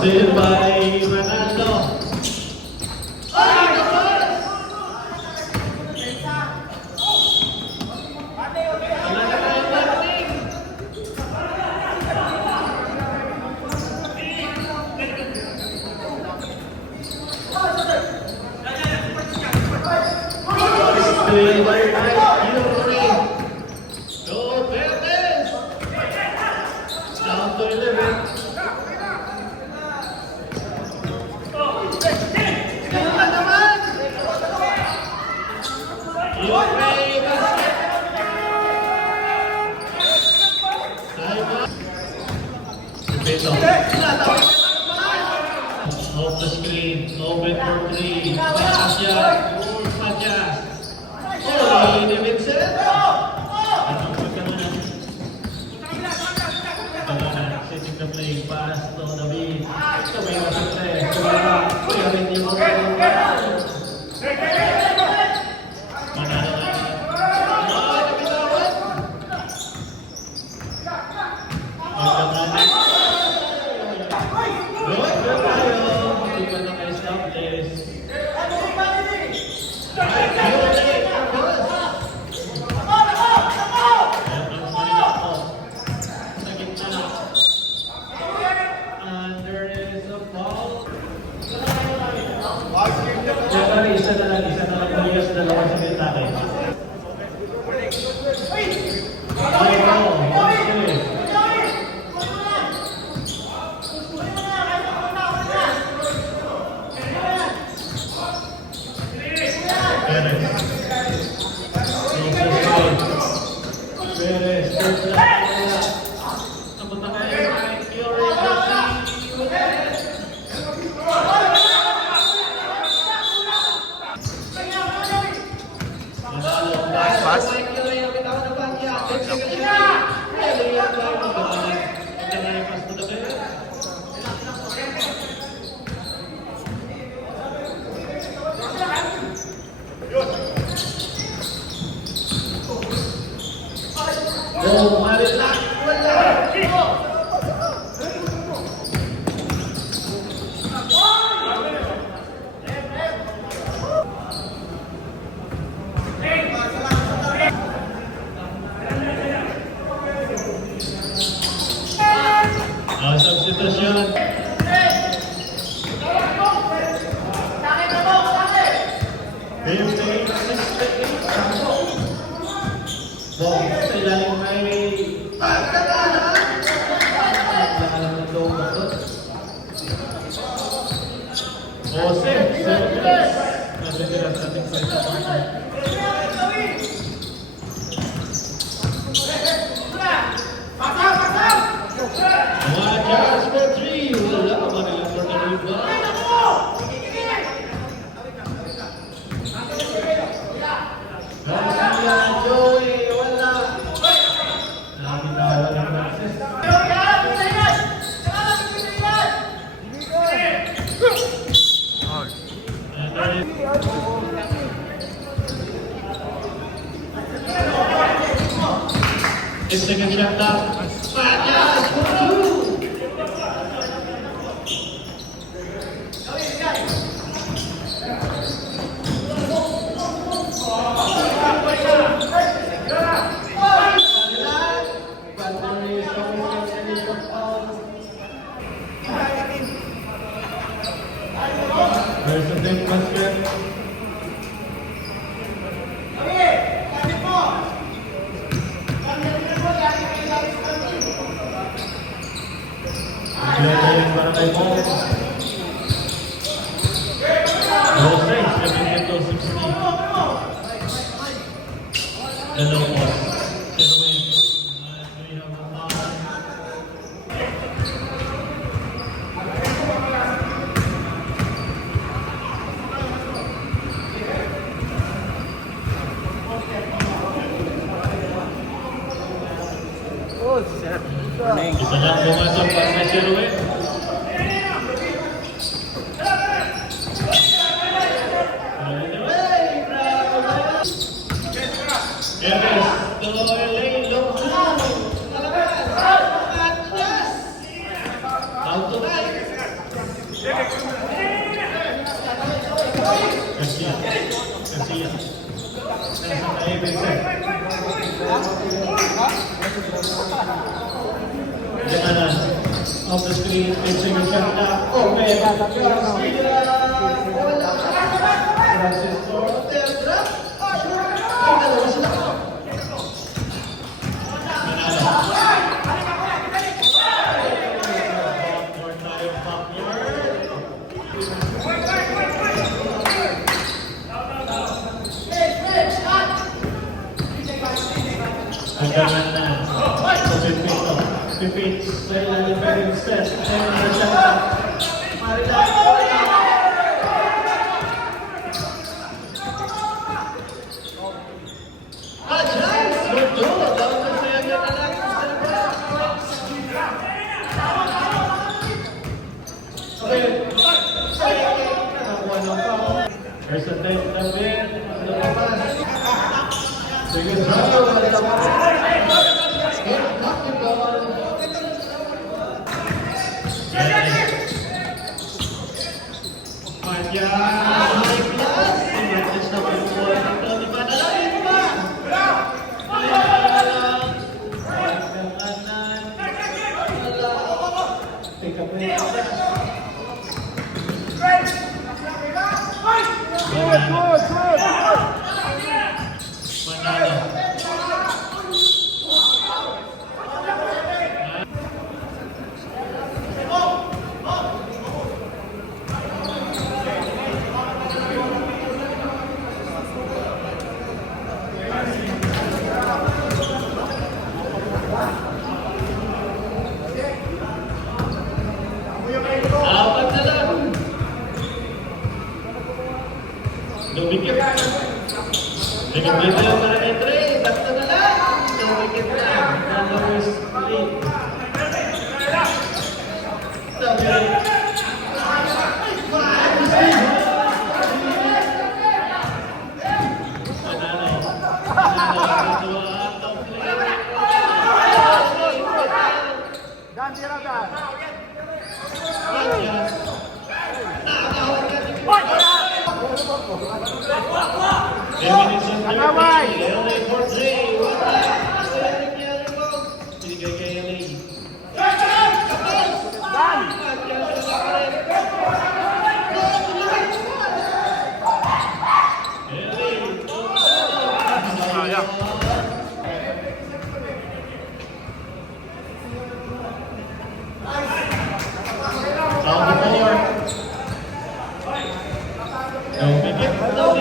Still by Ronaldo. Still by Yuri. Go Perez. Down to 11. Off the screen, open for 3. Pasya, Pasya. Oh, Davidson. Setting the play pass to David. Sabay na sa 3. Kuya rin yung isa na lang paligas, dalawa sa bitake. Substitution. It's second shot down. There's a big basket. Para kay Paul. Rosay, 7-60. Dalawa po. Isa lang pumasok para si Ruel. Garcia. Garcia. Nasa tayo, Vincent. Diana. Off the screen. Vincent yung shot na. Open. Francisco. Hanggang na sa Pipito. Pipit sa ilalim pa rin set. Ayun na siya. Marila. Chance! Good goal! Dapat na siya agad na lang. Okay. Nakakuha ng foul. There's a 10 na bin. Sige, apat na lang. Dumikit. Dumikit na lang para kay Trey. Basta na lang. Dumikit na. Numbers 3. Sabi rin. Manalo. Manalo. Top player. Dan, tira dan. No,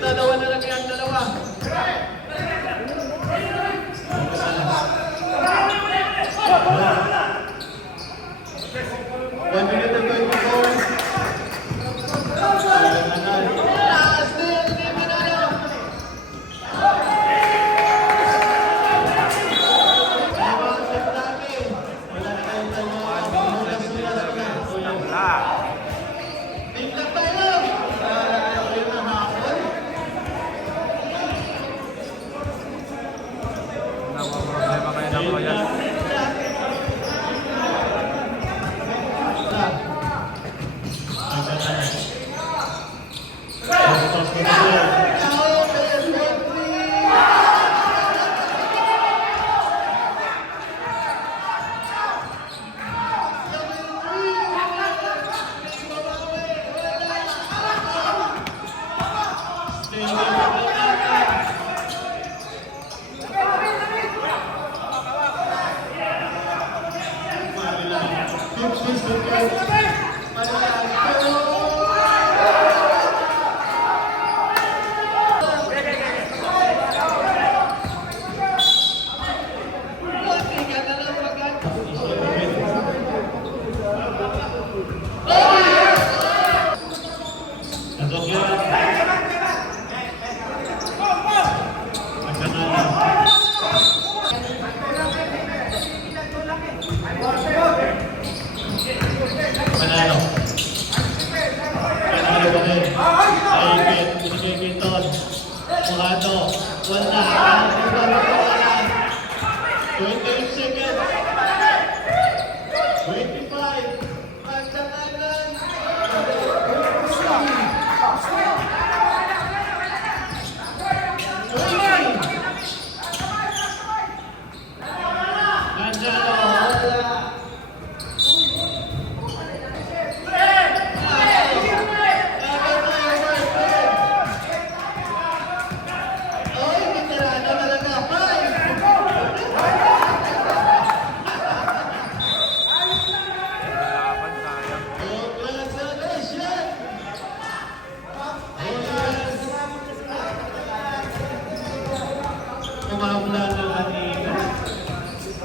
Dalawa na lang yan, dalawa. One minute and 24. Still, hindi manalo. Wala na kayong tingnan tayo. Ayun na hapon. Problema kayo na po yan. Manalo. Panalo ba kayo? Ay, binigay Quinton. Murado. Wala.